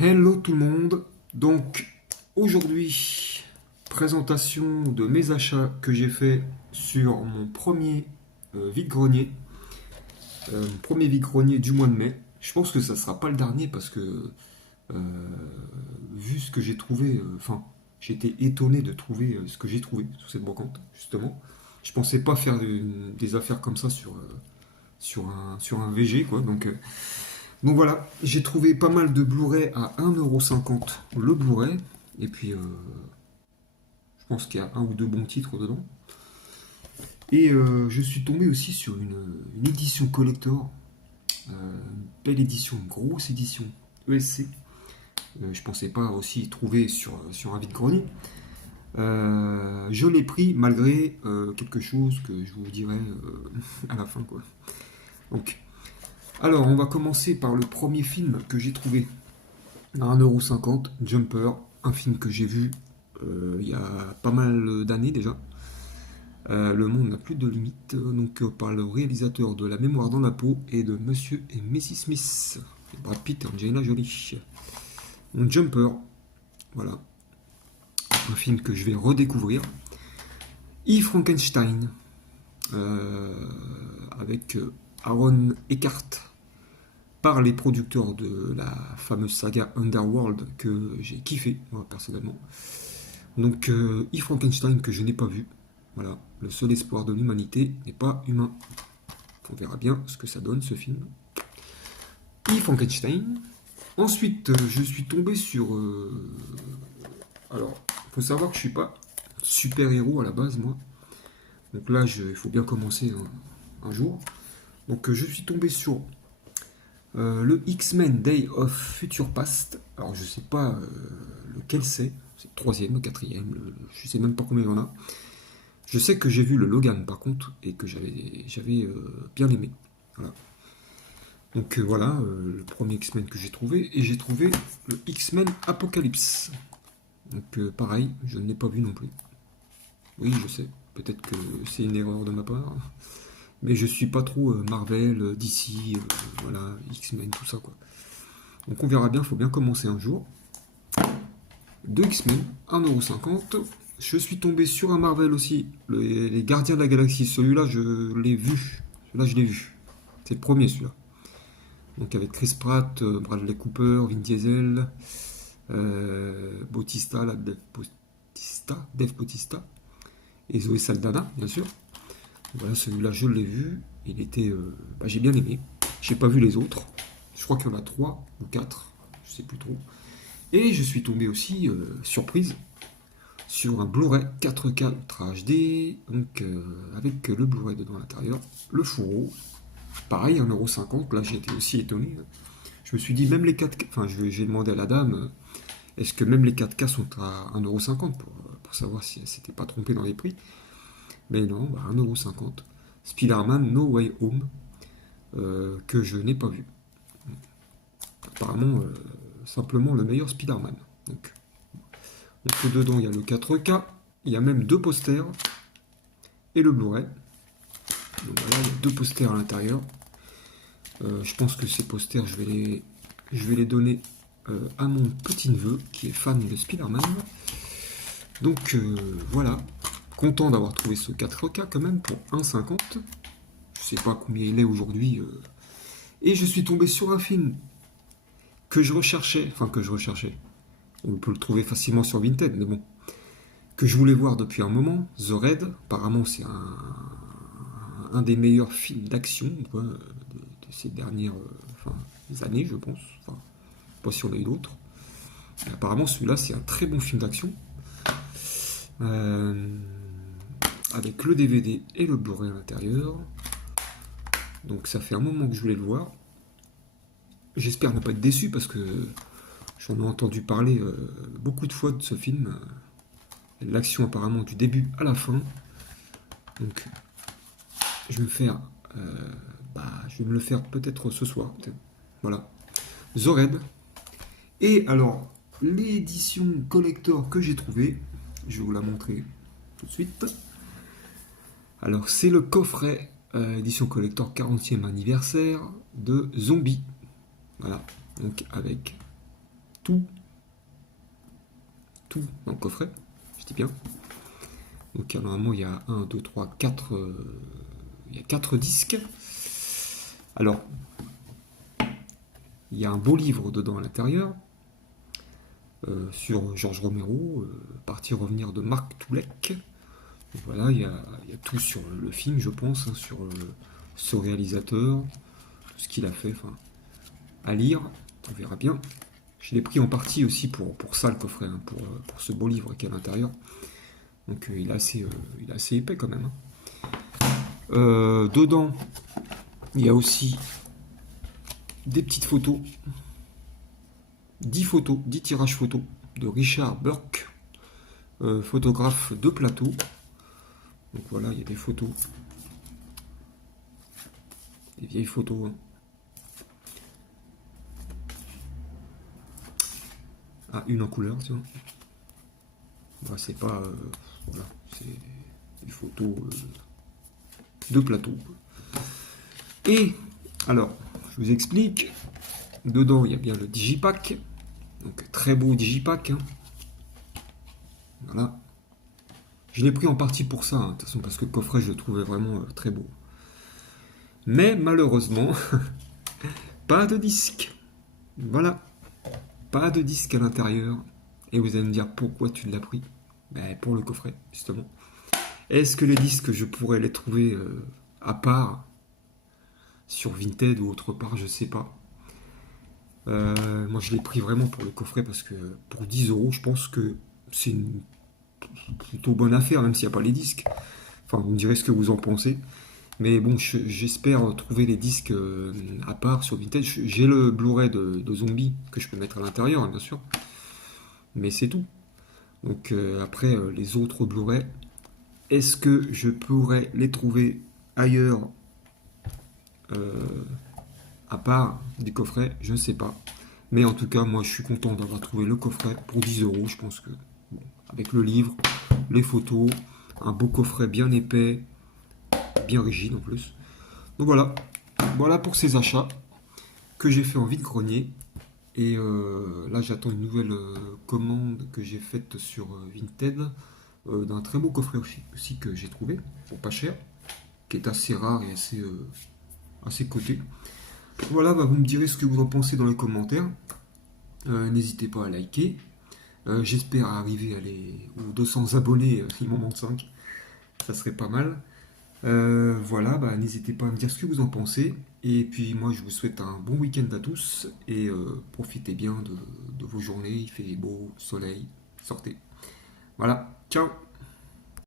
Hello tout le monde, donc aujourd'hui présentation de mes achats que j'ai fait sur mon premier vide-grenier, mon premier vide-grenier du mois de mai. Je pense que ça sera pas le dernier parce que euh, vu ce que j'ai trouvé, enfin j'ai été étonné de trouver ce que j'ai trouvé sur cette brocante justement. Je pensais pas faire des affaires comme ça sur un VG quoi, donc voilà, j'ai trouvé pas mal de Blu-ray à 1,50 € le Blu-ray. Et puis, je pense qu'il y a un ou deux bons titres dedans. Et je suis tombé aussi sur une édition collector. Une belle édition, une grosse édition ESC. Je pensais pas aussi trouver sur un vide-grenier. Je l'ai pris malgré quelque chose que je vous dirai à la fin, quoi. Donc, alors, on va commencer par le premier film que j'ai trouvé à 1,50 €, Jumper, un film que j'ai vu il y a pas mal d'années déjà. Le monde n'a plus de limite, par le réalisateur de La Mémoire dans la peau et de Monsieur et Mrs. Smith, Brad Pitt et Angelina Jolie. Donc Jumper, voilà, un film que je vais redécouvrir. E. Frankenstein, avec Aaron Eckhart, par les producteurs de la fameuse saga Underworld que j'ai kiffé, moi personnellement. Donc, E. Frankenstein que je n'ai pas vu. Voilà, le seul espoir de l'humanité n'est pas humain. On verra bien ce que ça donne ce film. E. Frankenstein. Ensuite, je suis tombé sur. Alors, il faut savoir que je suis pas super-héros à la base, moi. Donc là, il faut bien commencer un jour. Donc, je suis tombé sur le X-Men Day of Future Past. Alors, je sais pas lequel c'est. C'est le troisième, le quatrième, je sais même pas combien il y en a. Je sais que j'ai vu le Logan par contre et que j'avais bien aimé. Voilà. Donc voilà, le premier X-Men que j'ai trouvé. Et j'ai trouvé le X-Men Apocalypse. Donc pareil, je ne l'ai pas vu non plus. Oui, je sais, peut-être que c'est une erreur de ma part. Mais je suis pas trop Marvel, DC, voilà, X-Men, tout ça quoi. Donc on verra bien, il faut bien commencer un jour. Deux X-Men, 1,50 €. Je suis tombé sur un Marvel aussi, les Gardiens de la Galaxie. Celui-là, je l'ai vu. Celui-là, je l'ai vu. C'est le premier, celui-là. Donc avec Chris Pratt, Bradley Cooper, Vin Diesel, Bautista, Dave Bautista, et Zoé Saldana, bien sûr. Voilà, celui-là, je l'ai vu. Il était, j'ai bien aimé. J'ai pas vu les autres. Je crois qu'il y en a 3 ou 4, je sais plus trop. Et je suis tombé aussi, surprise, sur un Blu-ray 4K Ultra HD, donc avec le Blu-ray dedans à l'intérieur, le fourreau, pareil, 1,50 €, là j'ai été aussi étonné. Je me suis dit, même les 4K, enfin j'ai demandé à la dame, est-ce que même les 4K sont à 1,50 € pour savoir si elle s'était pas trompée dans les prix. Mais non, 1,50 €. Spider-Man No Way Home, que je n'ai pas vu. Apparemment, simplement le meilleur Spider-Man. Donc dedans, il y a le 4K, il y a même deux posters et le Blu-ray. Donc voilà, il y a deux posters à l'intérieur. Je pense que ces posters, je vais les donner à mon petit-neveu qui est fan de Spider-Man. Donc voilà, content d'avoir trouvé ce 4K quand même pour 1,50 €. Je sais pas combien il est aujourd'hui. Et je suis tombé sur un film que je recherchais. On peut le trouver facilement sur Vinted, mais bon. Que je voulais voir depuis un moment, The Raid. Apparemment, c'est un des meilleurs films d'action de ces dernières années, je pense. Enfin, pas si on a eu d'autres. Apparemment, celui-là, c'est un très bon film d'action. Avec le DVD et le Blu-ray à l'intérieur. Donc ça fait un moment que je voulais le voir. J'espère ne pas être déçu parce que j'en ai entendu parler beaucoup de fois de ce film. L'action apparemment du début à la fin. Donc je vais me le faire peut-être ce soir. Voilà. The Raid. Et alors, l'édition collector que j'ai trouvée, je vais vous la montrer tout de suite. Alors c'est le coffret édition collector 40e anniversaire de Zombie. Voilà. Donc avec tout dans le coffret, je dis bien. Donc normalement il y a 1, 2, 3, 4, il y a 4 disques. Alors, il y a un beau livre dedans à l'intérieur, sur Georges Romero, Partir revenir de Marc Toulek. Donc voilà, il y a tout sur le film, je pense, hein, sur ce réalisateur, tout ce qu'il a fait, enfin, à lire, on verra bien. Je l'ai pris en partie aussi pour ça, le coffret, hein, pour ce beau livre qui est à l'intérieur. Donc il est assez épais quand même, hein. Dedans, il y a aussi des petites photos, 10 tirages photos de Richard Burke, photographe de plateau. Donc voilà, il y a des photos, des vieilles photos, hein. Ah, une en couleur, tu vois. Bah, c'est pas... voilà, c'est des photos de plateau. Et, alors, je vous explique. Dedans, il y a bien le digipack. Donc, très beau digipack, hein. Voilà. Je l'ai pris en partie pour ça, hein, de toute façon, parce que le coffret, je le trouvais vraiment très beau. Mais, malheureusement, pas de disque. Voilà. Pas de disque à l'intérieur. Et vous allez me dire pourquoi tu l'as pris. Ben, pour le coffret, justement. Est-ce que les disques, je pourrais les trouver à part sur Vinted ou autre part, je sais pas. Moi, je l'ai pris vraiment pour le coffret parce que pour 10 euros, je pense que c'est une plutôt bonne affaire, même s'il n'y a pas les disques. Enfin, vous me direz ce que vous en pensez. Mais bon, j'espère trouver les disques à part sur Vinted. J'ai le Blu-ray de Zombie que je peux mettre à l'intérieur, hein, bien sûr. Mais c'est tout. Donc après, les autres Blu-ray, est-ce que je pourrais les trouver ailleurs à part du coffret? Je ne sais pas. Mais en tout cas, moi, je suis content d'avoir trouvé le coffret pour 10 euros. Je pense que, bon, avec le livre, les photos, un beau coffret bien épais, bien rigide en plus. Donc voilà. Voilà pour ces achats que j'ai fait en vide-grenier. Et là, j'attends une nouvelle commande que j'ai faite sur Vinted d'un très beau coffret aussi que j'ai trouvé pour pas cher, qui est assez rare et assez coté. Voilà, bah, vous me direz ce que vous en pensez dans les commentaires. N'hésitez pas à liker. J'espère arriver aux 200 abonnés, il m'en manque 5. Ça serait pas mal. Voilà, bah, n'hésitez pas à me dire ce que vous en pensez. Et puis moi, je vous souhaite un bon week-end à tous. Et profitez bien de vos journées. Il fait beau, soleil. Sortez. Voilà, ciao!